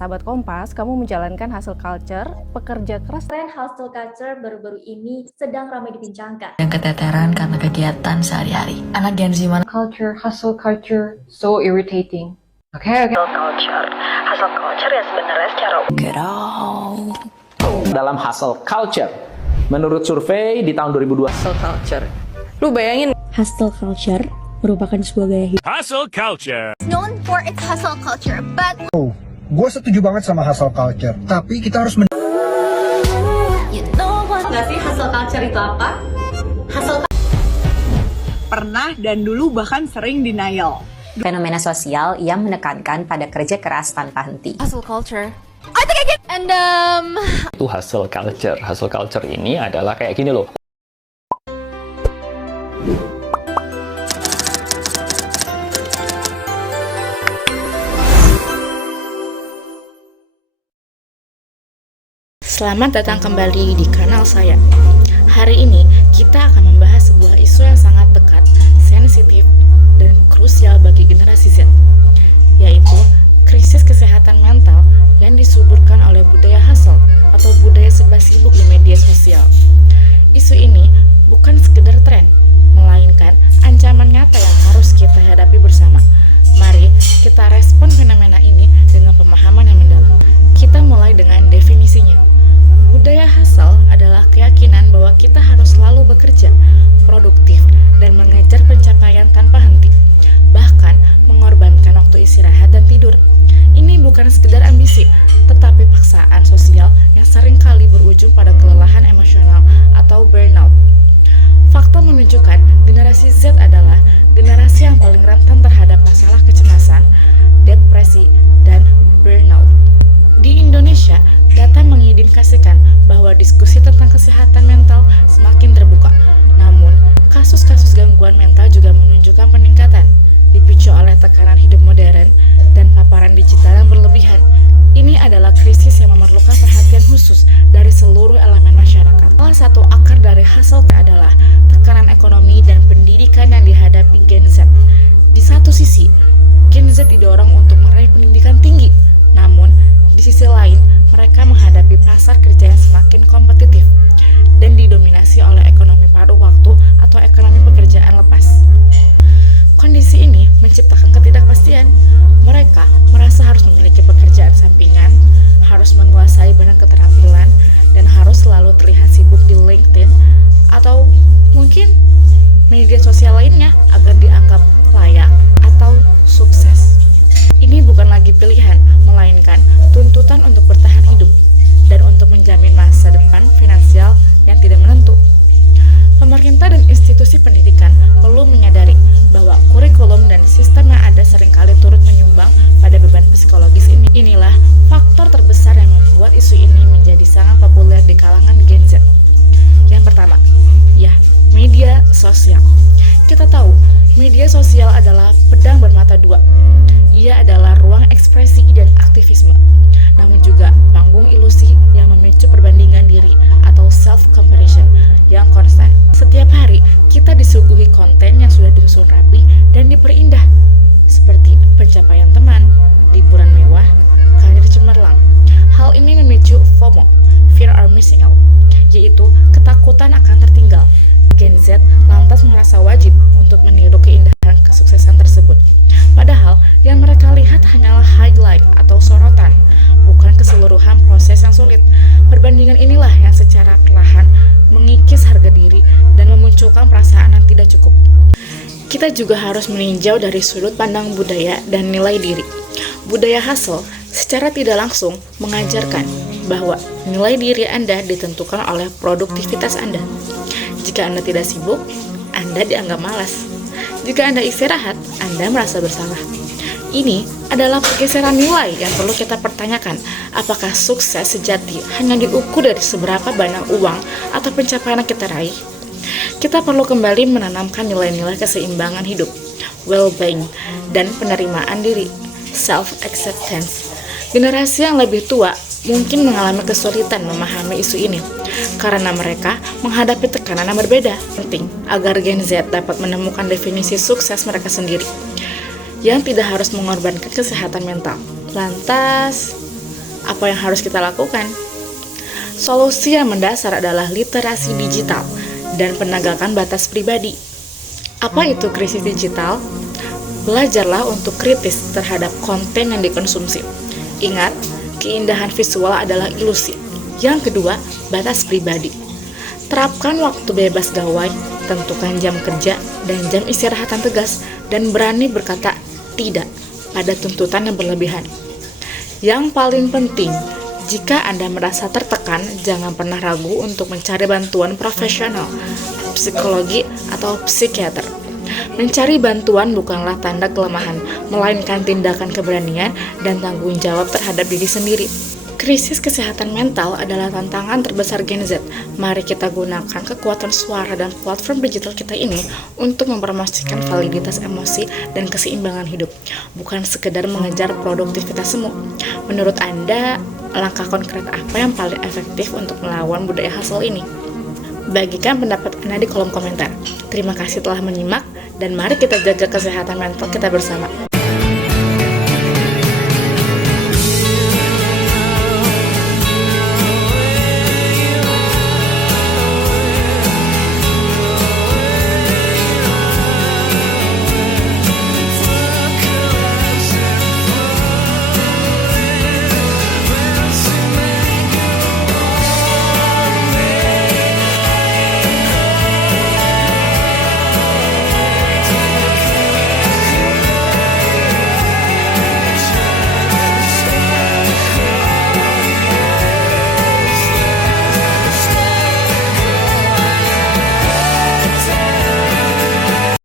sahabat Kompas, kamu menjalankan hustle culture, pekerja keras. Tren hustle culture baru-baru ini sedang ramai dibincangkan. Yang keteteran karena kegiatan sehari-hari. Anak Gen Z mana? Hustle culture, so irritating. Okay. Hustle culture ya sebenarnya secara Get out. Dalam hustle culture, menurut survei di tahun 2002, hustle culture. Lu bayangin Hustle culture merupakan sebuah gaya hidup. Hustle culture. Known for its hustle culture, but Gue setuju banget sama hustle culture, tapi kita harus you know what? Nggak sih hustle culture itu apa? Hustle Pernah dan dulu bahkan sering denial. Fenomena sosial yang menekankan pada kerja keras tanpa henti. Hustle culture. I think I get. And Itu hustle culture. Hustle culture ini adalah kayak gini loh. Selamat datang kembali di kanal saya. Hari ini kita akan membahas sebuah isu yang sangat dekat, sensitif, dan krusial bagi generasi Z, yaitu krisis kesehatan mental yang disuburkan oleh budaya hustle atau budaya serba sibuk di media sosial. Isu ini bukan sekedar tren, melainkan ancaman nyata yang harus kita hadapi bersama. Mari kita respon fenomena ini dengan pemahaman yang mendalam. Kita mulai dengan definisinya. Budaya hustle adalah keyakinan bahwa kita harus selalu bekerja, produktif, dan mengejar pencapaian tanpa henti, bahkan mengorbankan waktu istirahat dan tidur. Ini bukan sekedar ambisi, tetapi paksaan sosial yang seringkali berujung pada kelelahan emosional atau burnout. Fakta menunjukkan generasi Z adalah generasi yang paling rentan terhadap masalah kecemasan, depresi, dan burnout. Di Indonesia, data mengindikasikan bahwa diskusi tentang kesehatan mental semakin terbuka. Namun, kasus-kasus gangguan mental juga menunjukkan peningkatan, dipicu oleh tekanan hidup modern dan paparan digital yang berlebihan. Ini adalah krisis yang memerlukan perhatian khusus dari seluruh elemen masyarakat. Salah satu akar dari hustle adalah tekanan ekonomi dan pendidikan yang dihadapi Gen Z. Di satu sisi, Gen Z didorong untuk meraih pendidikan tinggi, namun di sisi lain, mereka menghadapi pasar kerja yang semakin kompetitif dan didominasi oleh ekonomi paruh waktu atau ekonomi pekerjaan lepas. Kondisi ini menciptakan ketidakpastian. Mereka merasa harus memiliki pekerjaan sampingan, harus menguasai banyak keterampilan, dan harus selalu terlihat sibuk di LinkedIn atau mungkin media sosial lainnya agar dianggap layak atau sukses. Ini bukan lagi pilihan, melainkan tuntutan untuk bertahan hidup dan untuk menjamin masa depan finansial yang tidak menentu. Pemerintah dan institusi pendidikan perlu menyadari bahwa kurikulum dan sistem yang ada seringkali turut menyumbang pada beban psikologis ini. Inilah faktor terbesar yang membuat isu ini menjadi sangat populer di kalangan Gen Z. Yang pertama, ya, media sosial. Kita tahu, media sosial adalah pedang bermata dua. Ia adalah ruang ekspresi dan aktivisme, namun juga panggung ilusi yang memicu perbandingan diri atau self-comparison yang konstan. Setiap hari, kita disuguhi konten yang sudah disusun rapi dan diperindah, seperti pencapaian teman, liburan mewah, karir cemerlang. Hal ini memicu FOMO, fear of missing out, yaitu ketakutan akan tertinggal. Gen Z lantas merasa wajib untuk meniru keindahan kesuksesan tersebut. Padahal yang mereka lihat hanyalah highlight atau sorotan, bukan keseluruhan proses yang sulit. Perbandingan inilah yang secara perlahan mengikis harga diri dan memunculkan perasaan yang tidak cukup. Kita juga harus meninjau dari sudut pandang budaya dan nilai diri. Budaya hustle secara tidak langsung mengajarkan bahwa nilai diri Anda ditentukan oleh produktivitas Anda. Jika Anda tidak sibuk, Anda dianggap malas. Jika Anda istirahat, Anda merasa bersalah. Ini adalah pergeseran nilai yang perlu kita pertanyakan. Apakah sukses sejati hanya diukur dari seberapa banyak uang atau pencapaian yang kita raih? Kita perlu kembali menanamkan nilai-nilai keseimbangan hidup, well-being, dan penerimaan diri, self-acceptance. Generasi yang lebih tua mungkin mengalami kesulitan memahami isu ini karena mereka menghadapi tekanan yang berbeda. Penting agar Gen Z dapat menemukan definisi sukses mereka sendiri yang tidak harus mengorbankan kesehatan mental. Lantas, Apa yang harus kita lakukan? Solusi yang mendasar adalah literasi digital dan penegakan batas pribadi. Apa itu krisis digital? Belajarlah untuk kritis terhadap konten yang dikonsumsi. Ingat, keindahan visual adalah ilusi. Yang kedua, batas pribadi. Terapkan waktu bebas gawai, tentukan jam kerja dan jam istirahat yang tegas, dan berani berkata tidak pada tuntutan yang berlebihan. Yang paling penting, jika Anda merasa tertekan, jangan pernah ragu untuk mencari bantuan profesional, psikologi atau psikiater. Mencari bantuan bukanlah tanda kelemahan, melainkan tindakan keberanian dan tanggung jawab terhadap diri sendiri. Krisis kesehatan mental adalah tantangan terbesar Gen Z. Mari kita gunakan kekuatan suara dan platform digital kita ini untuk mempromosikan validitas emosi dan keseimbangan hidup, bukan sekedar mengejar produktivitas semu. Menurut Anda, langkah konkret apa yang paling efektif untuk melawan budaya hustle ini? Bagikan pendapat Anda di kolom komentar. Terima kasih telah menyimak, dan mari kita jaga kesehatan mental kita bersama.